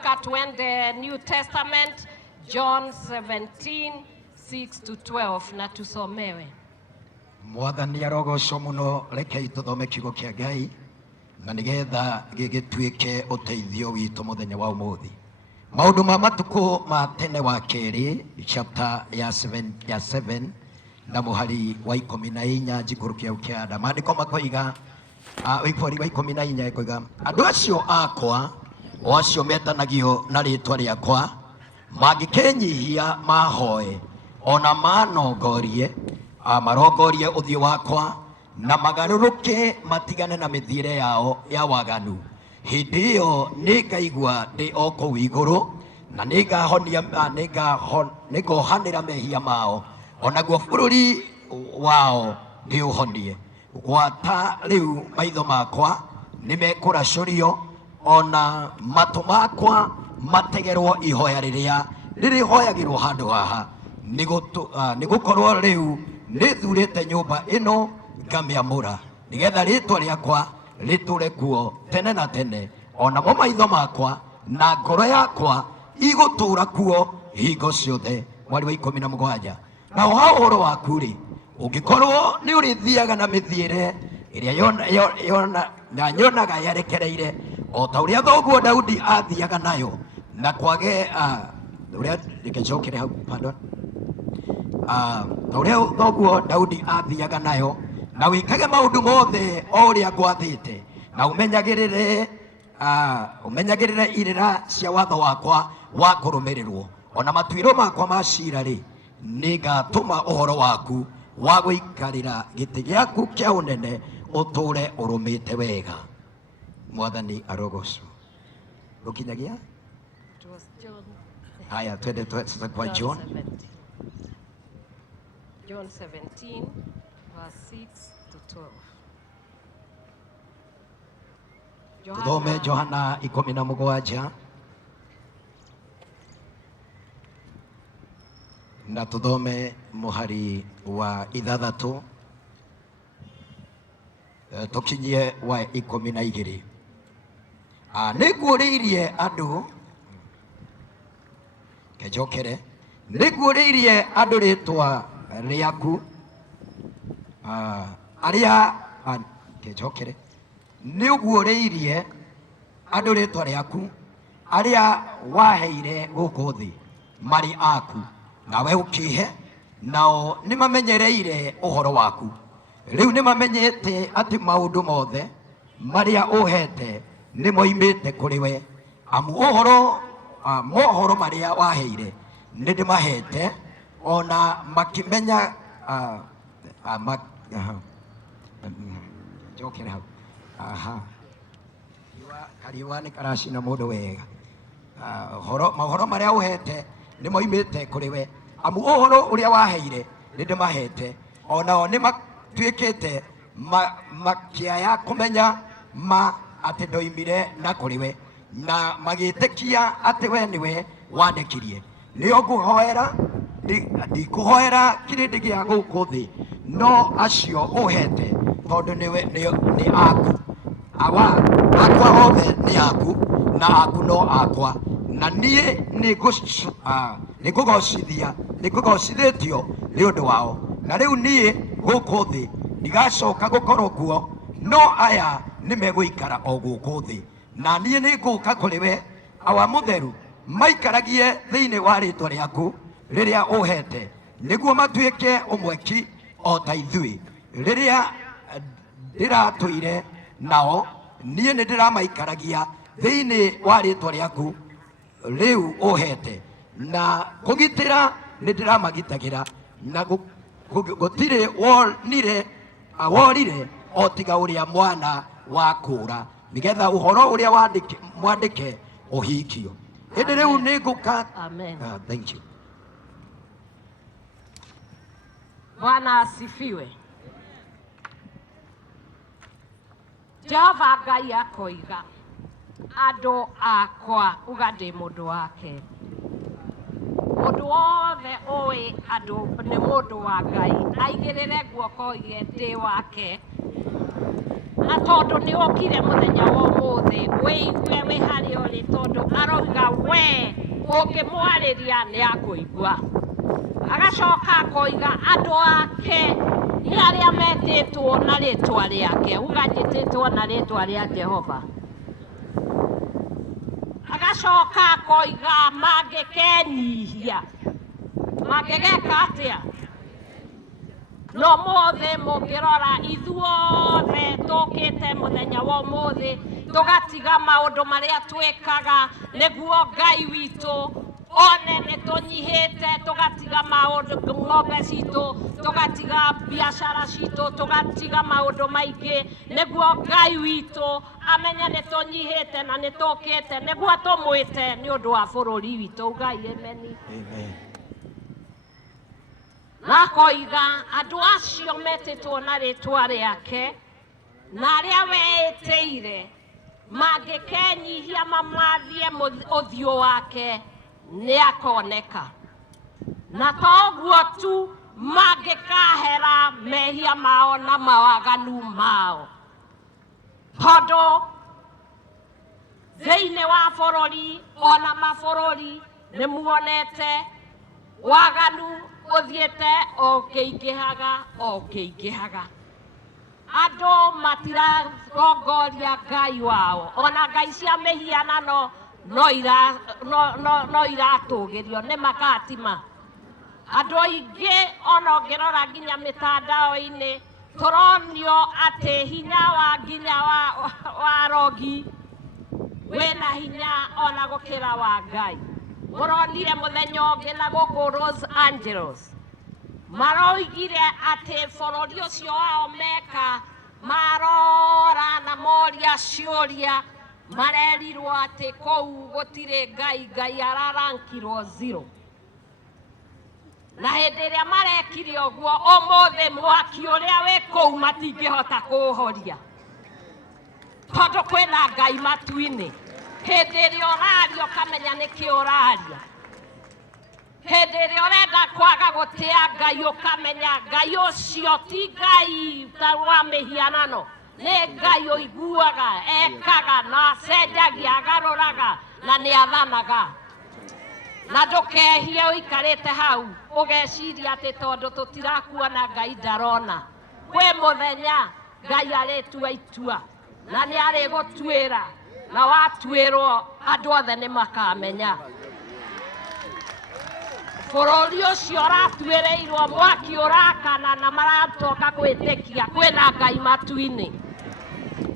Tunavuka tuende New Testament, John 17:6-12 na tusomewe. Mwathani arogocwo muno, rekei tuthome kiugo kia Ngai na nigetha gigituike uteithio witu muthenya wa umuthi. Maundu ma matuko ma tene wa keri chapter ya 7 na muhari wa 14 njikurukia ukianda maandiko makoiga wikori wa 14 ikoiga andu acio akwa o acio metanagio na ritwa riakwa mangikenyihia mahoe ona manongorie marongorie uthio wakwa na magaruruke matigane na mithiire yao ya waganu, hindi iyo ningaigua ndi o kuu iguru na ningohanira mehia mao onaguo bururi wao ni uhonie. Gwata riu maitho makwa nimekuracurio ona matu makwa mategerwo ihoya riria ririhoyagirwo handu haha nigukorwo riu nithurite nyumba ino ngamiamura nigetha ritwa riakwa riture kuo tene na tene, onamo maitho makwa na ngoro yakwa igutura kuo hingo ciothe. Mwari wa 17. Na uhoro waku ri ungikorwo ni urithiaga na mithiire iria nyonaga yerekereire o ta uria thoguo Daudi athiaga nayo na kwage uria rikecokere hau pardon uria thoguo Daudi athiaga nayo na wikage maundu mothe o uria ngwathite na umenyagirire irira cia watho wakwa wa kurumirirwo ona matuiro makwa ma cira ri ningatuma uhoro waku wa guikarira giti giaku kia unene uture urumite wega. Mwathani arogocwo. Rukinyagia haya twende kwa John 17:6-12. tuthome Johana 17 na tuthome muhari wa 6 tukinyie wa 12. Niguuriirie andu kejokere niguuriirie andu ritwa riaku aria kejokere niguuriirie andu ritwa riaku aria waheire guku thi mari aku nawe ukihe nao nimamenyereire uhoro waku. Riu nimamenyete ati maundu mothe maria uhete nimoimite kuri we amu mohoro maria waheire nindimahete ona makimenya jokere hau kariwa ni karacina mundu wega mahoro maria uhete nimoimite kuri we amu uhoro uria waheire nindimahete onao nimatuikite makiaya kumenya ati ndoimire na kuri we na magitekia ati we niwe wandekirie. Nio nguhoera ndikuhoera kirindi gia guku thi no acio uhete tondu ni aku akwa othe ni aku na aku no akwa na nie nigugocithitio ni undu wao na riu nie guku thi ndigacoka gukorwo kuo no aya nimeguikara o guku thi na nie niguka kuri we awa mutheru maikaragie thiini wa ritwa riaku riria uhete niguo matuike umweki o ta ithui riria ndiratuire nao nie ndiramaikaragia thiini wa ritwa riaku riu uhete na kugitira nindiramagitagira na gutire worire o tiga uria mwana wakura nigetha uhoro uria mwandike uhikio. Hindi riu niguka. Amen. Thank you. Bwana asifiwe. Jehova Ngai akoiga andu akwa uga ndi mundu wake. Mundu wothe oi andu ni mundu wa Ngai aigirire guoko ye ndi wake na tondu ni okire muthenya wa umuthi wigue wi hari uri tondu aroiga we ungimwariria ni akuigua. Agacoka akoiga andu ake ni aria metitwo na ritwa riake. Uga njititwo na ritwa ria Jehova. Agacoka akoiga mangikenyihia mangigeka atia. No mothe mungirora ithuothe tukite muthenya wa umuthi tugatiga maundu maria twikaga niguo Ngai witu one ni tunyihite, tugatiga maundu ng'ombe citu, tugatiga biashara citu, tugatiga maundu maingi niguo Ngai witu amenye ni tunyihite na ni tukite niguo tumwite ni undu wa bururi witu. Ngai ameni. Amen. Nakoiga andu acio metitwo na ritwa riake na aria weitiire mangikenyihia mamathie uthio wake ni akoneka. Na toguo tu mangikahera mehia mao na mawaganu mao. Tondu thiini wa bururi ona mabururi ni muonete waganu uthiete okiingihaga. Andu matirarongoria Ngai wao, ona ngai cia mihianano no iratugirio ni magatima. Andu aingi ona ngirora nginya mitandao-ini turonio ati hinya wa nginya wa rogi wina hinya ona gukira wa Ngai. Muronire muthenya ungi na guku Los Angeles maroigire ati bururi ucio wao meka marora na moria ciuria marerirwo ati kou gutire Ngai ararankirwo 0. Na hindi iria marekire uguo umuthi mwaki uria wi kou matingihota kuuhoria tondu kwina Ngai matu-ini. Hindi iria uraria ukamenya niki uraria. Hindi iria urenda kwaga gutia Ngai ukamenya Ngai ucio ti Ngai ta wa mihianano, ni Ngai uiguaga, ekaga na acenjagia, agaruraga na ni athanaga. Na ndukehie uikarite hau ugeciria ati tondu tutirakuona Ngai ndarona. Kwi muthenya Ngai aritua itua na ni arigutuira, na watuirwo andu othe ni makamenya. Bururi ucio uratuireirwo mwaki urakana na maratoka gwitikia kwina Ngai matu-ini.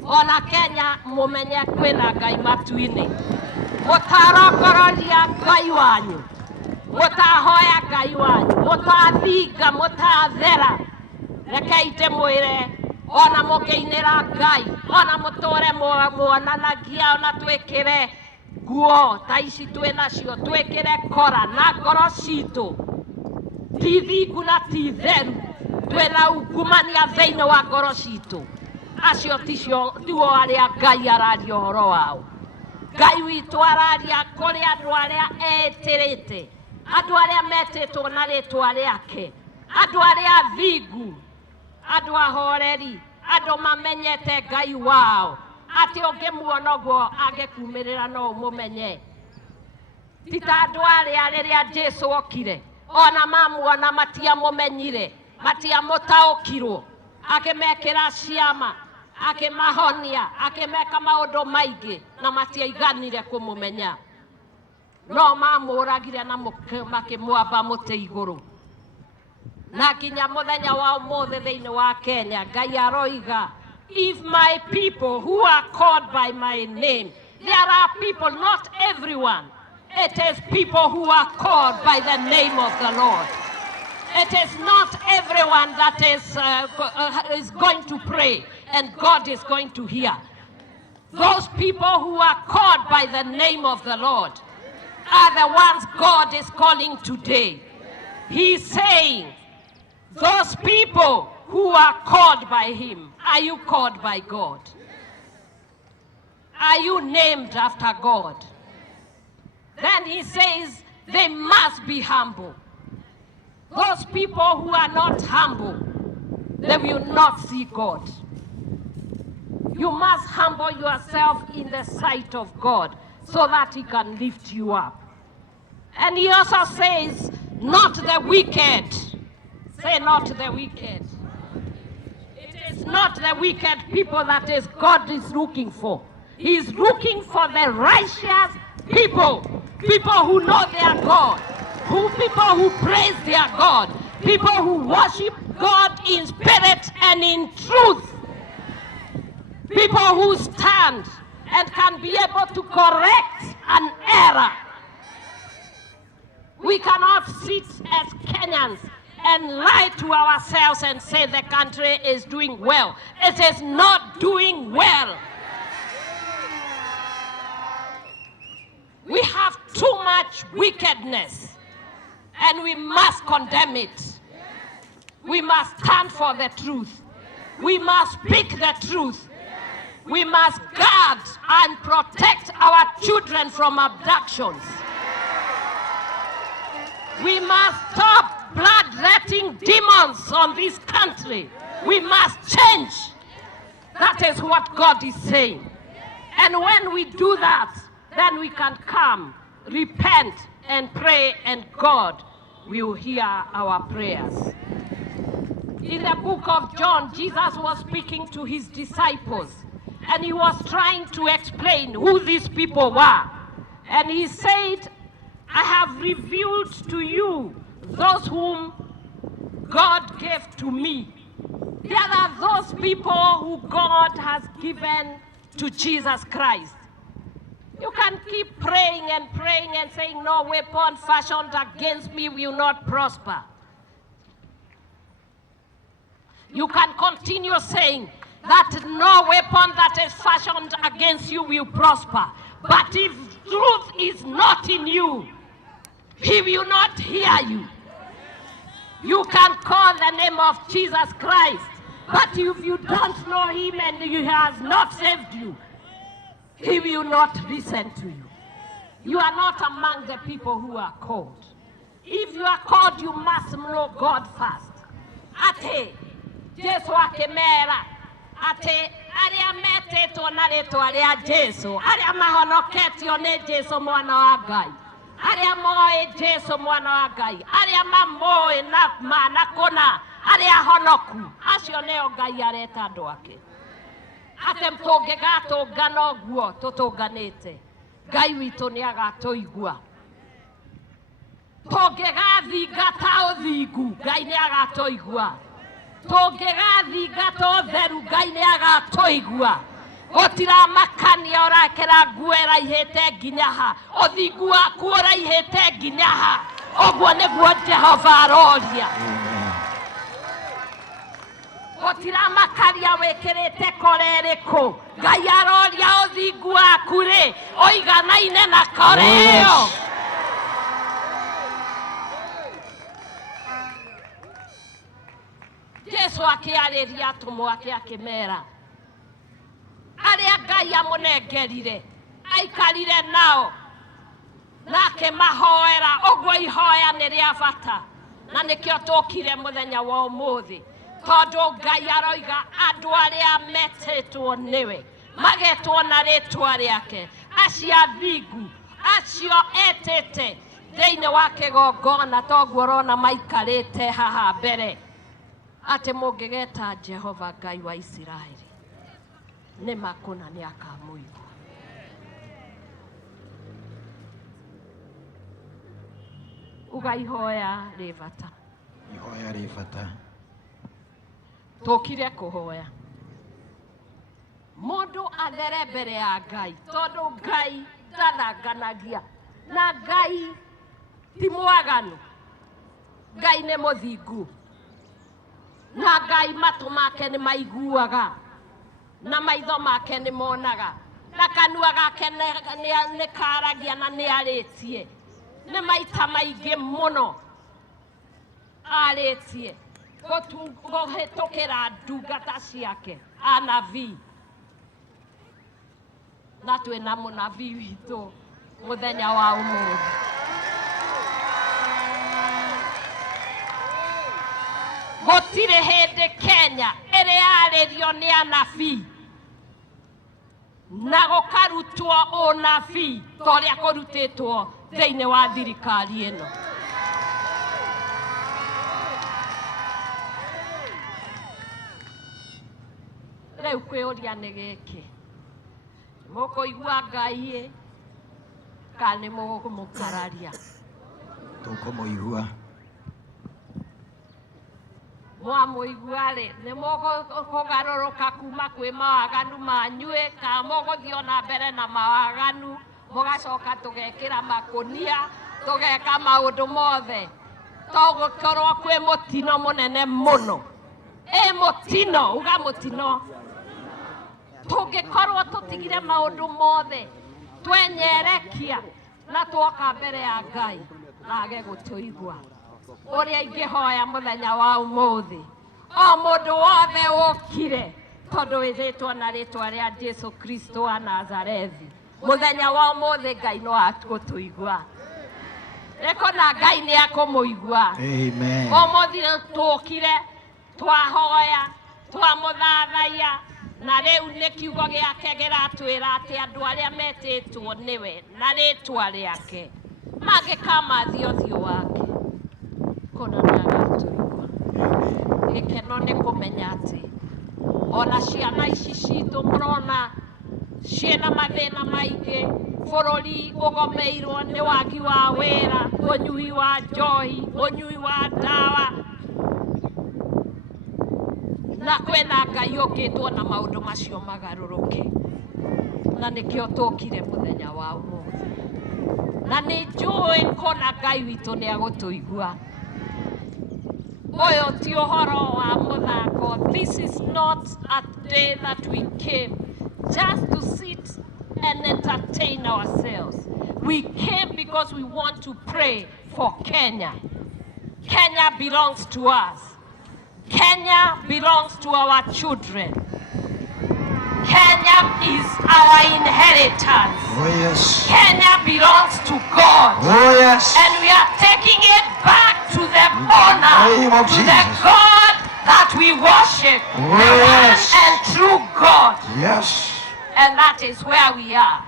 Ona Kenya mumenye kwina Ngai matu-ini. Mutarongororia Ngai wanyu, mutahoya Ngai wanyu, mutathinga, mutathera. Rekei ndimwire ona mukiinira Ngai, ona muture muonanagia, ona twikire nguo ta ici twinacio, twikire kora na ngoro citu ti thingu na ti theru, twina ungumania thiini wa ngoro citu. Acio ticio aria Ngai araria uhoro wao. Ngai witu araria kuri andu aria etirite, andu aria metitwo na ritwa riake, andu aria athingu, andu ahoreri, andu mamenyete Ngai wao, ati ungimuona guo angikumirira no umumenye. Ti ta andu aria riria Jesu okire ona mamuona matiamumenyire, matiamutaukirwo, akimekira ciama, akimahonia, akimeka maundu maingi na matiaiganire kumumenya. No mamuragire na makimwamba muti iguru. Na nginya muthenya wa umuthi thiini wa Kenya Ngai aroiga, if my people who are called by my name, there are people, not everyone, it is people who are called by the name of the Lord. It is not everyone that is going to pray and God is going to hear. Those people who are called by the name of the Lord are the ones God is calling today. He's saying, those people who are called by him, are you called by God? Are you named after God? Then he says they must be humble. Those people who are not humble, they will not see God. You must humble yourself in the sight of God so that he can lift you up. And he also says, not the wicked. Say not the wicked. It is not the wicked people that is God is looking for. He is looking for the righteous people. People who know their God. People who praise their God. People who worship God in spirit and in truth. People who stand and can be able to correct an error. We cannot sit as Kenyans and lie to ourselves and say the country is doing well. It is not doing well. We have too much wickedness, and we must condemn it. We must stand for the truth. We must speak the truth. We must guard and protect our children from abductions. We must stop blood-letting demons on this country. We must change. That is what God is saying. And when we do that, then we can come, repent, and pray, and God will hear our prayers. In the book of John, Jesus was speaking to his disciples, and he was trying to explain who these people were. And he said, I have revealed to you those whom God gave to me. There are those people who God has given to Jesus Christ. You can keep praying and saying, no weapon fashioned against me will not prosper. You can continue saying that no weapon that is fashioned against you will prosper. But if truth is not in you, he will not hear you. You can call the name of Jesus Christ, but if you don't know him and he has not saved you, he will not listen to you. You are not among the people who are called. If you are called, you must know God first. Ate, Jesu akemera. Ate, aria metetwo na rĩtwa rĩa Jesu. Aria mahonoketio nĩ Jesu mwana wa Ngai. Aria moe Jesu mwana wa Ngai. Aria mamoe na mana kona. Aria honoku. Acio nĩo Ngai areta andũ ake. Ate tũngĩgatũngana ũguo tũtũnganĩte, Ngai witũ nĩagatũigua. Tũngĩgathingata ũthingu, Ngai nĩagatũigua. Tũngĩgathingata ũtheru, Ngai nĩagatũigua. Gũtiramakania ũrakĩra nguo ĩraihĩte nginya ha, ũthingu waku ũraihĩte nginya ha. Ũguo nĩguo Jehova aroria. Gũtiramakaria wĩkĩrĩte kora ĩrĩkũ, Ngai aroria ũthingu waku rĩ, ũiganaine na kora ĩyo. Jesu akĩarĩria atũmwo ake akĩmera, arĩa Ngai amũnengerire aikarire nao na akĩmahoera. Ũguo ihoya nĩ rĩa bata, na nĩkĩo tũkire mũthenya wa ũmũthĩ, tondũ Ngai aroiga andũ arĩa metĩtwo nĩwe, magetwo na rĩtwa rĩake, acio athingu, acio etĩte thĩinĩ wa kĩgongona, toguo ũrona maikarĩte haha mbere, atĩ mũngĩgeta Jehova Ngai wa Isiraeli, nĩ makũna nĩakamũigua. Uga ihoya rĩ bata. Ihoya rĩ bata. Tũkire kũhoya. Mũndũ athere mbere ya Ngai, tondũ Ngai ndananganagia, na Ngai ti mwaganu. Ngai nĩ mũthingu, na Ngai matũ make nĩ maiguaga, na maitho make nĩ monaga, na kanua gake nĩ karagia na nĩ arĩtie. Nĩ maita maingĩ mũno arĩtie kũhĩtũkĩra ndungata ciake anabii. Na twĩna mũnabii witũ mũthenya wa ũmũthĩ. Gũtirĩ hĩndĩ Kenya ĩrĩ yarĩrio nĩ anabii na gũkarutwo ũnabii ta ũrĩa kũrutĩtwo thĩinĩ wa thirikari ĩno. Rĩu kwĩũria nĩ gĩkĩ, mũkũigua Ngai kana nĩ mũkũmũkararia? Tũkũmũigua. Mwamũigua-rĩ, nĩ mũkũgarũrũka kuma kwĩ mawaganu manyuĩ kana mũgũthiĩ na mbere na mawaganu mũgacoka tũgekĩra makũnia tũgeka maũndũ mothe? Tũgũkorwo kwĩ mũtino mũnene mũno. Mũtino, uga mũtino. Tũngĩkorwo tũtigire maũndũ mothe twenyerekia na twoka mbere ya Ngai na age gũtũigua. Ũrĩa ingĩhoya mũthenya wa ũmũthĩ, o mũndũ wothe ũkire tondũ wĩtĩtwo na rĩtwa rĩa Jesũ Kristo wa Nazarethi, mũthenya wa ũmũthĩ Ngai no agũtũigua. Rekona Ngai nĩ akũmũigua. Amen. Ũmũthĩ tũkire twahoya twamũthathaiya na rĩu nĩ kiugo gĩake gĩratwĩra atĩ andũ arĩa metĩtwo nĩwe na rĩtwa rĩake mangĩkamathia ũthiũ wake kona nĩ agatũigua. Gĩkeno nĩ kũmenya atĩ ona ciana ici citũ mũrona ciĩna mathĩna maingĩ, bũrũri ũgomeirwo nĩ wagi wa wĩra, ũnyui wa njohi, ũnyui wa ndawa, na kwĩna Ngai ũngĩtwo na maũndũ macio magarũrũke. Na nĩkĩo tũkire mũthenya wa ũmũthĩ, na nĩ njũĩ kona Ngai witũ nĩ agũtũigua. Ũyũ ti ũhoro wa mũthako. This is not a day that we came just to sit and entertain ourselves. We came because we want to pray for Kenya. Kenya belongs to us. Kenya belongs to our children. Kenya is our inheritance. Oh yes. Kenya belongs to God. Oh yes. And we are taking it back to the owner, to the God that we worship, the one and true God. Yes. And that is where we are.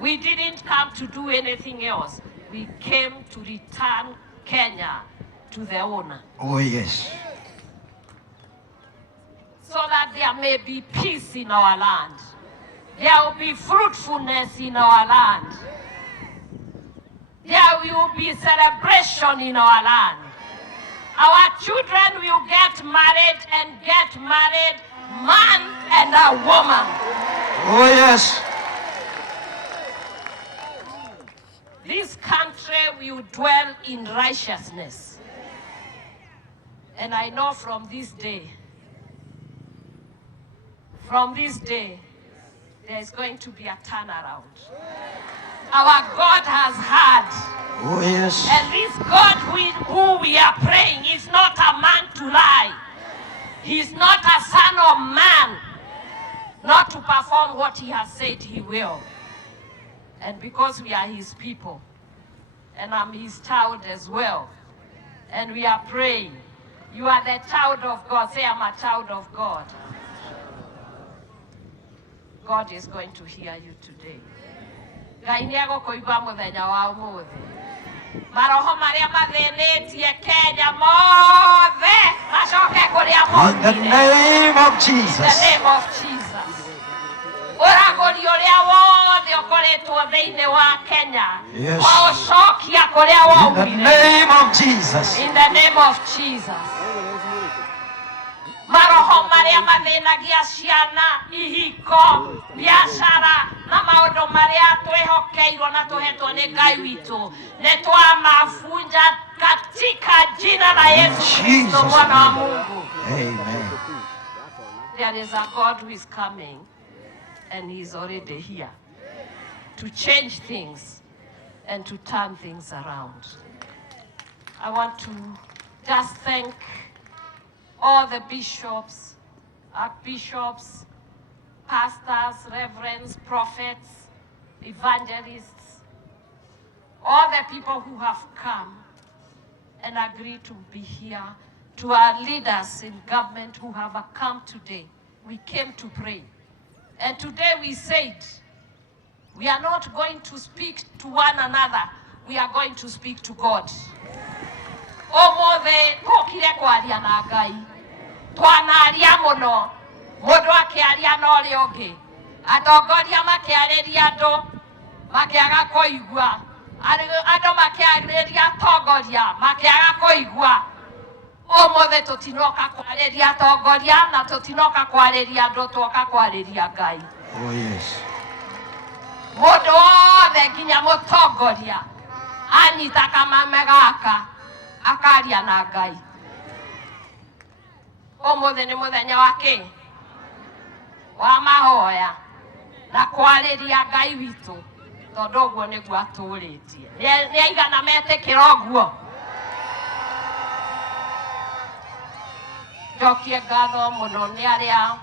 We didn't come to do anything else. We came to return Kenya to the owner. Oh yes. So that there may be peace in our land. There will be fruitfulness in our land. There will be celebration in our land. Our children will get married man and a woman. Oh yes. This country will dwell in righteousness. And I know from this day, there is going to be a turnaround. Our God has heard. Oh yes. And this God who we are praying is not a man to lie. He's not a son of man not to perform what he has said he will. And because we are his people, and I'm his child as well, and we are praying, you are the child of God. Say, I'm a child of God. God is going to hear you today. Ngai nĩ agũkũigua mũthenya wa ũmũthĩ. Maroho marĩa mathĩnĩtie Kenya mothe macoke kũrĩa moimire. In the name of Jesus. In the name of Jesus. Ũragũri ũrĩa wothe ũkoretwo thĩinĩ wa Kenya. Yes. Waũcokia kũrĩa In the waumire. name of Jesus. In the name of Jesus. Maroho marĩa mathĩnagia ciana, ihiko, biacara na maũndũ marĩa twĩhokeirwo na tũhetwo nĩ Ngai witũ nĩ twamafunja katika jina la Yesu Kristo mwana wa Mungu. Amen. There is a God who is coming and he is already here to change things and to turn things around. I want to just thank all the bishops, archbishops, pastors, reverends, prophets, evangelists, all the people who have come and agreed to be here, to our leaders in government who have come today. We came to pray. And today we said, we are not going to speak to one another. We are going to speak to God. Omothe tukire kwaria na Ngai. Twanaria muno. Mundu akiaria na uria ungi. Atongoria makiariria andu makiaga kuigua. Andu makiariria atongoria makiaga kuigua. Omothe tutinoka kwariria atongoria na tutinoka kwariria andu, twoka kwariria Ngai. Oh yes. Mundu wothe nginya mutongoria anyita kamame gaka akaria na Ngai. Omothe ni muthenya wake wa mahoya na kwariria Ngai witu, tondu uguo niguo aturitie. Ni aigana metikira uguo? Njokie ngatho muno ni aria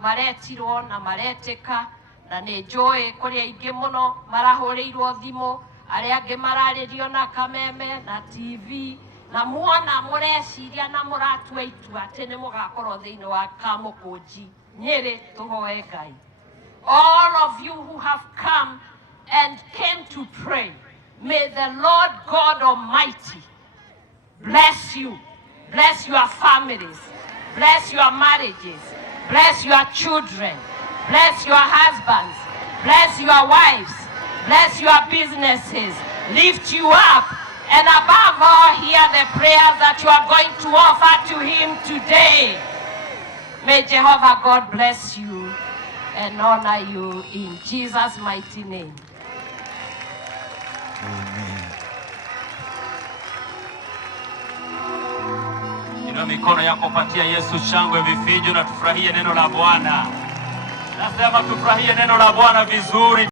maretirwo na maretika, na ni njui kuri aingi muno marahuriirwo thimu, aria angi mararirio na kameme na TV, na muona mureciria na muratua itua ati ni mugakorwo thiini wa Kamukunji Nyeri. Tuhoe Ngai. All of you who have come and came to pray, may the Lord God Almighty bless you, bless your families, bless your marriages, bless your children, bless your husbands, bless your wives, bless your businesses, lift you up, and above all, hear the prayers that you are going to offer to Him today. May Jehovah God bless you and honor you in Jesus' mighty name. Amen. Inua mikono yako, patia Yesu shangwe, vifijo, na tufurahie neno la Bwana. Nasema tufurahie neno la Bwana vizuri.